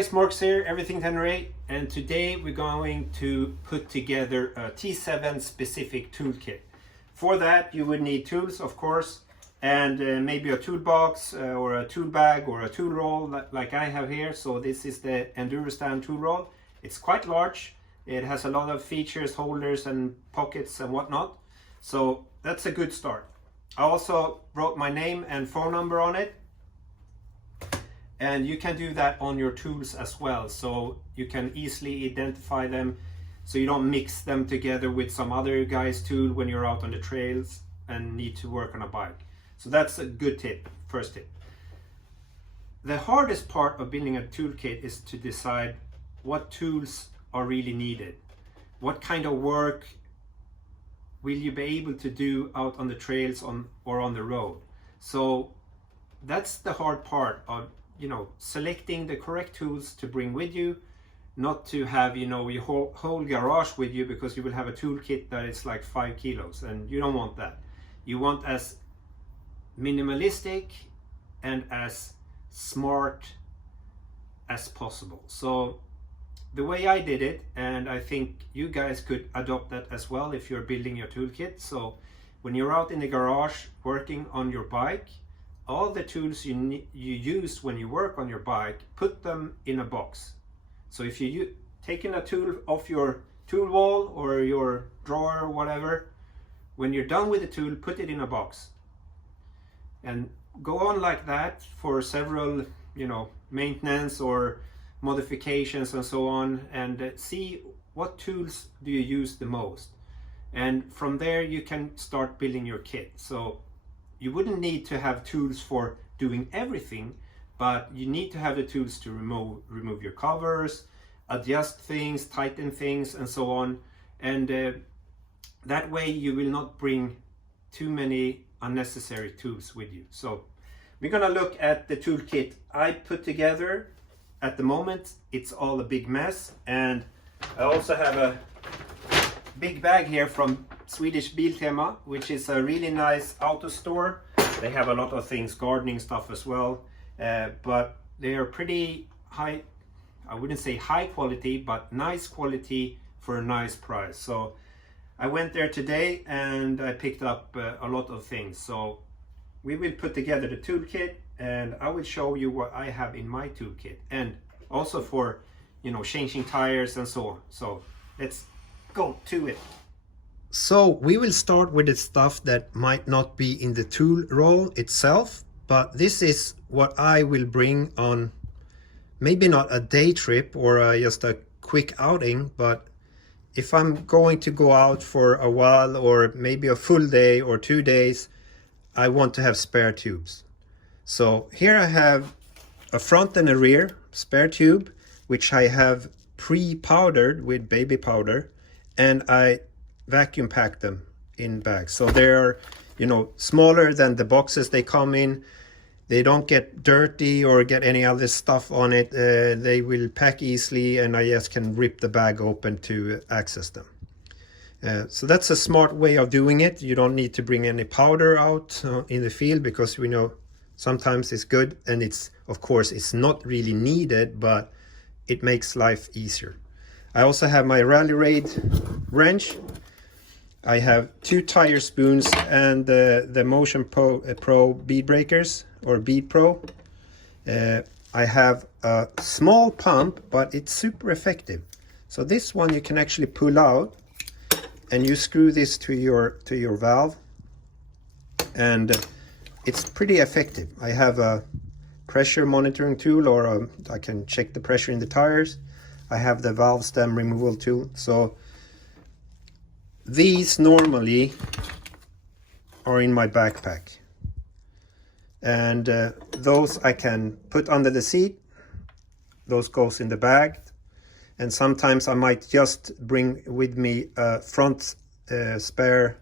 guys, Mark's here, Everything Tenere, and today we're going to put together a T7 specific toolkit. For that you would need tools, of course, and maybe a toolbox or a tool bag or a tool roll like I have here. So this is the EnduroStan tool roll. It's quite large. It has a lot of features, holders and pockets and whatnot. So that's a good start. I also wrote my name and phone number on it. And you can do that on your tools as well, so you can easily identify them, so you don't mix them together with some other guy's tool when you're out on the trails and need to work on a bike. So that's a good tip, first tip. The hardest part of building a toolkit is to decide what tools are really needed. What kind of work will you be able to do out on the trails or on the road? So that's the hard part of selecting the correct tools to bring with you, not to have your whole garage with you, because you will have a toolkit that is like 5 kilos and you don't want that. You want as minimalistic and as smart as possible. So the way I did it, and I think you guys could adopt that as well if you're building your toolkit. So when you're out in the garage working on your bike, all the tools you use when you work on your bike, put them in a box. So if you taking a tool off your tool wall or your drawer or whatever, when you're done with the tool, put it in a box. And go on like that for several, maintenance or modifications and so on, and see what tools do you use the most. And from there you can start building your kit. So you wouldn't need to have tools for doing everything, but you need to have the tools to remove your covers, adjust things, tighten things, and so on. And that way you will not bring too many unnecessary tools with you. So we're gonna look at the toolkit I put together. At the moment, it's all a big mess, and I also have a big bag here from Swedish Biltema, which is a really nice auto store. They have a lot of things, gardening stuff as well, but they are pretty high, I wouldn't say high quality, but nice quality for a nice price. So I went there today and I picked up a lot of things. So we will put together the toolkit, and I will show you what I have in my toolkit, and also for changing tires and so on. So let's go to it. So we will start with the stuff that might not be in the tool roll itself, but this is what I will bring on, maybe not a day trip or just a quick outing, but if I'm going to go out for a while or maybe a full day or 2 days, I want to have spare tubes. So here I have a front and a rear spare tube, which I have pre-powdered with baby powder, and I vacuum pack them in bags. So they're smaller than the boxes they come in. They don't get dirty or get any other stuff on it. They will pack easily, and I just can rip the bag open to access them. So that's a smart way of doing it. You don't need to bring any powder out in the field, because we know sometimes it's good, and of course it's not really needed, but it makes life easier. I also have my Rally Raid wrench. I have 2 tire spoons and the Motion Pro bead breakers, or Bead Pro. I have a small pump, but it's super effective. So this one you can actually pull out, and you screw this to your valve, and it's pretty effective. I have a pressure monitoring tool, or I can check the pressure in the tires. I have the valve stem removal tool. So these normally are in my backpack, and those I can put under the seat. Those goes in the bag, and sometimes I might just bring with me a front spare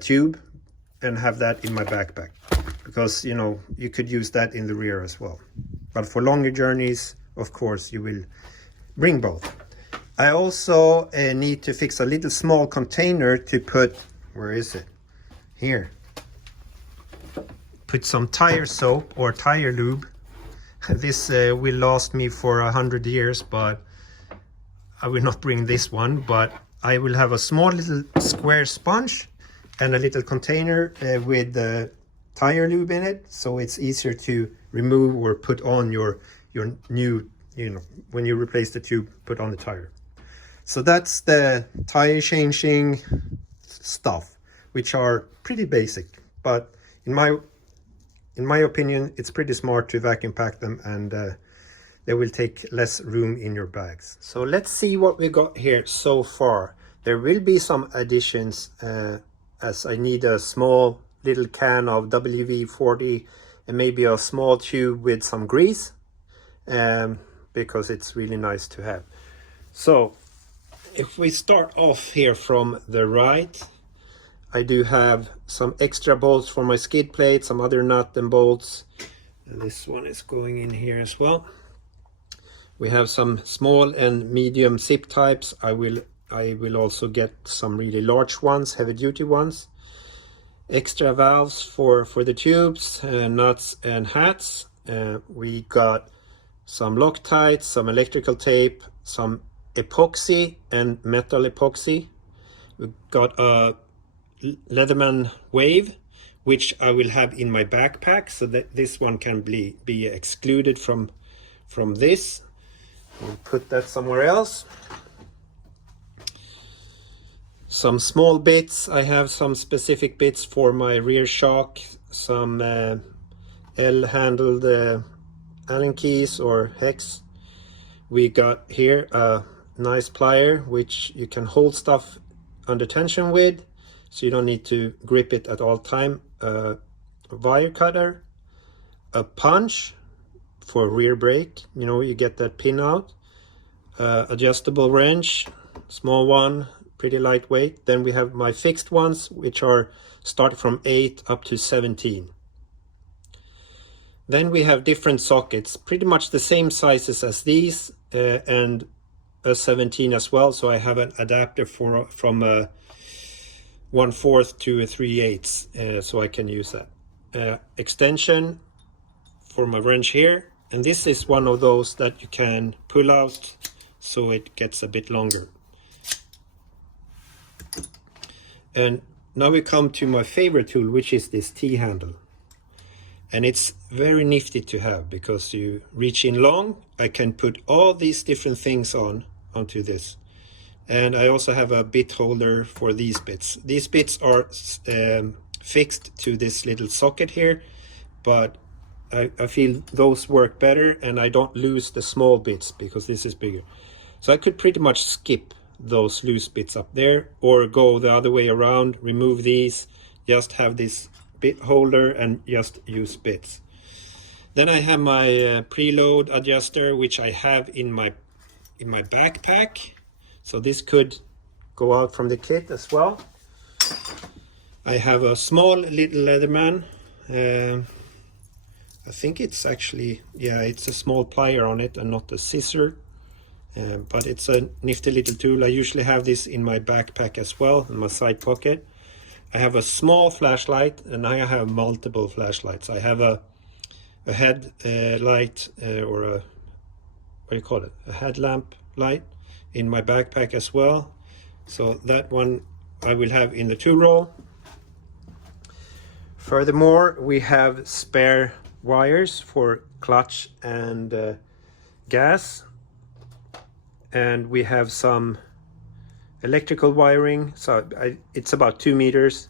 tube and have that in my backpack, because you could use that in the rear as well. But for longer journeys, of course, you will bring both. I also need to fix a little small container to put, where is it? Here. Put some tire soap or tire lube This will last me for 100 years, but I will not bring this one. But I will have a small little square sponge and a little container with tire lube in it, so it's easier to remove or put on your new, when you replace the tube, put on the tire. So that's the tire changing stuff, which are pretty basic, but in my opinion, it's pretty smart to vacuum pack them, and they will take less room in your bags. So let's see what we got here so far. There will be some additions, as I need a small little can of WV-40 and maybe a small tube with some grease, because it's really nice to have. So if we start off here from the right, I do have some extra bolts for my skid plate, some other nut and bolts. And this one is going in here as well. We have some small and medium zip types. I will also get some really large ones, heavy duty ones. Extra valves for the tubes, nuts and hats. We got some Loctite, some electrical tape, some epoxy and metal epoxy. We got a Leatherman wave, which I will have in my backpack, so that this one can be excluded from this. We'll put that somewhere else. Some small bits. I have some specific bits for my rear shock, some L-handled Allen keys or hex. We got here a nice plier which you can hold stuff under tension with, so you don't need to grip it at all time. A wire cutter, a punch for rear brake, you get that pin out. Adjustable wrench, small one, pretty lightweight. Then we have my fixed ones, which are start from 8 up to 17. Then we have different sockets, pretty much the same sizes as these, and a 17 as well. So I have an adapter from a 1/4 to a 3/8, so I can use that. Extension for my wrench here, and this is one of those that you can pull out so it gets a bit longer. And now we come to my favorite tool, which is this T-handle. And it's very nifty to have, because you reach in long. I can put all these different things onto this. And I also have a bit holder for these bits. These bits are fixed to this little socket here, but I feel those work better, and I don't lose the small bits because this is bigger. So I could pretty much skip those loose bits up there, or go the other way around, remove these, just have this bit holder and just use bits. Then I have my preload adjuster, which I have in my backpack, so this could go out from the kit as well. I have a small little Leatherman. I think it's actually, yeah, it's a small plier on it and not a scissor. But it's a nifty little tool. I usually have this in my backpack as well, in my side pocket. I have a small flashlight, and I have multiple flashlights. I have a head light, or a, what do you call it? A headlamp light in my backpack as well. So that one I will have in the tool roll. Furthermore, we have spare wires for clutch and gas. And we have some electrical wiring, so it's about 2 meters.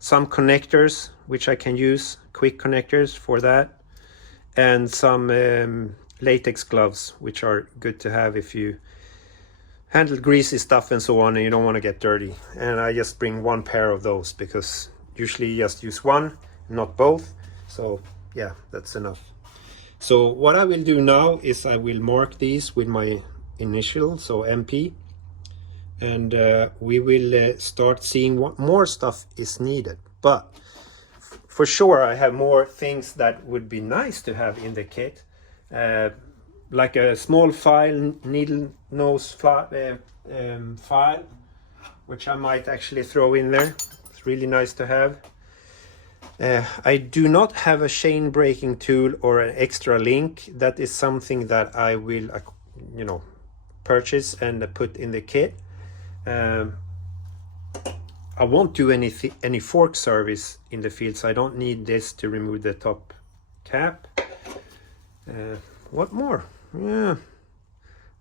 Some connectors, which I can use, quick connectors for that. And some latex gloves, which are good to have if you handle greasy stuff and so on and you don't want to get dirty. And I just bring one pair of those, because usually you just use one, not both. So yeah, that's enough. So what I will do now is I will mark these with my initial, so MP, and we will start seeing what more stuff is needed. But for sure I have more things that would be nice to have in the kit, like a small file, needle nose file, which I might actually throw in there. It's really nice to have. I do not have a chain braking tool or an extra link. That is something that I will, you know, purchase and put in the kit. I won't do any fork service in the field, so I don't need this to remove the top cap. What more? Yeah,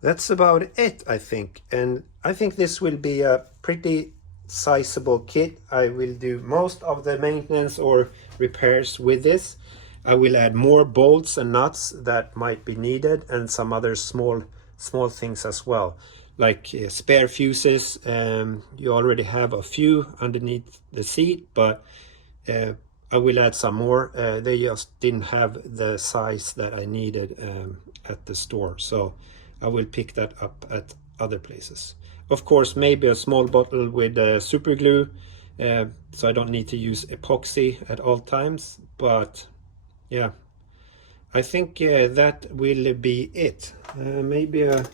that's about it, I think. And I think this will be a pretty sizable kit. I will do most of the maintenance or repairs with this. I will add more bolts and nuts that might be needed, and some other small things as well, like spare fuses. You already have a few underneath the seat, but I will add some more. They just didn't have the size that I needed at the store, so I will pick that up at other places. Of course, maybe a small bottle with super glue, so I don't need to use epoxy at all times. But yeah, I think that will be it. Maybe a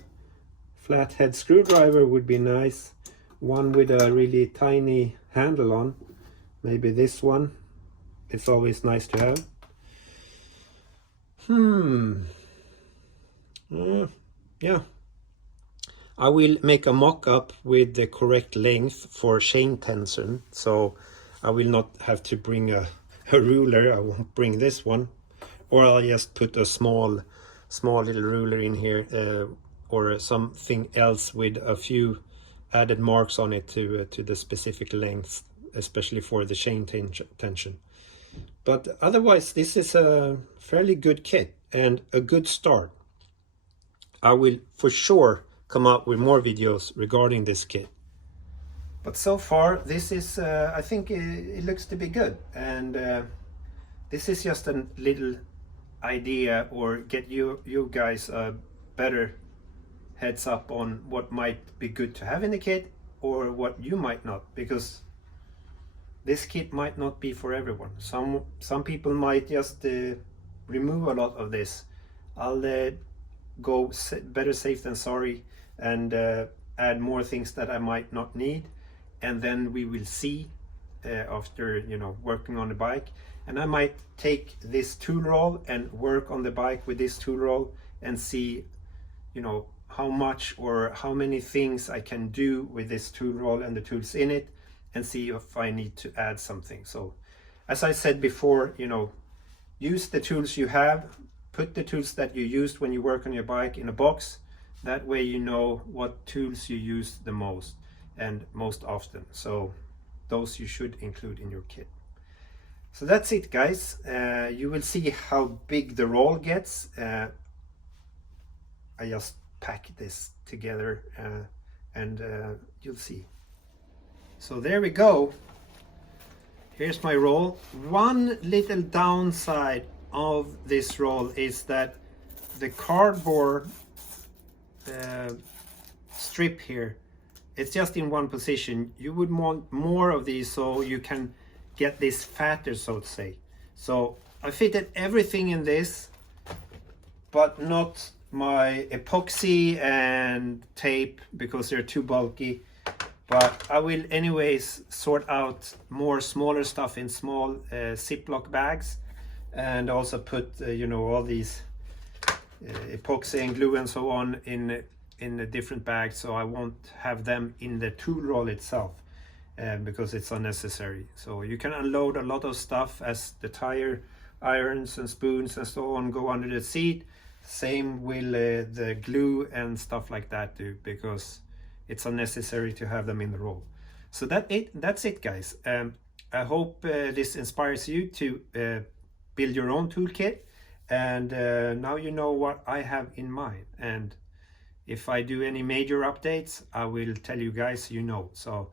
flathead screwdriver would be nice, one with a really tiny handle on. Maybe this one. It's always nice to have. Yeah, I will make a mock-up with the correct length for chain tension, so I will not have to bring a ruler. I won't bring this one, or I'll just put a small little ruler in here, or something else with a few added marks on it to the specific length, especially for the chain tension. But otherwise, this is a fairly good kit and a good start. I will for sure come out with more videos regarding this kit. But so far, this is, I think it looks to be good. And this is just a little idea, or get you guys a better heads up on what might be good to have in the kit, or what you might not, because this kit might not be for everyone. Some people might just remove a lot of this. I'll go better safe than sorry and add more things that I might not need, and then we will see after, you know, working on the bike. And I might take this tool roll and work on the bike with this tool roll and see, you know, how much or how many things I can do with this tool roll and the tools in it, and see if I need to add something. So as I said before, you know, use the tools you have, put the tools that you used when you work on your bike in a box. That way you know what tools you use the most and most often. So those you should include in your kit. So that's it, guys. You will see how big the roll gets. I just pack this together and you'll see. So there we go. Here's my roll. One little downside of this roll is that the cardboard strip here, it's just in one position. You would want more of these so you can get this fatter, so to say. So I fitted everything in this, but not my epoxy and tape because they're too bulky. But I will anyways sort out more smaller stuff in small Ziploc bags, and also put you know, all these epoxy and glue and so on in the different bags, so I won't have them in the tool roll itself because it's unnecessary. So you can unload a lot of stuff as the tire irons and spoons and so on go under the seat. Same will the glue and stuff like that do, because it's unnecessary to have them in the roll. So that's it, guys. I hope this inspires you to build your own toolkit, and now you know what I have in mind. And if I do any major updates, I will tell you guys, you know. So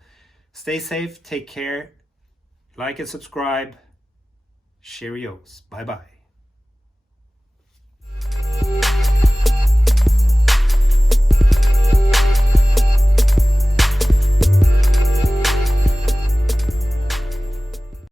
stay safe, take care, like and subscribe. Cheerios. Bye bye.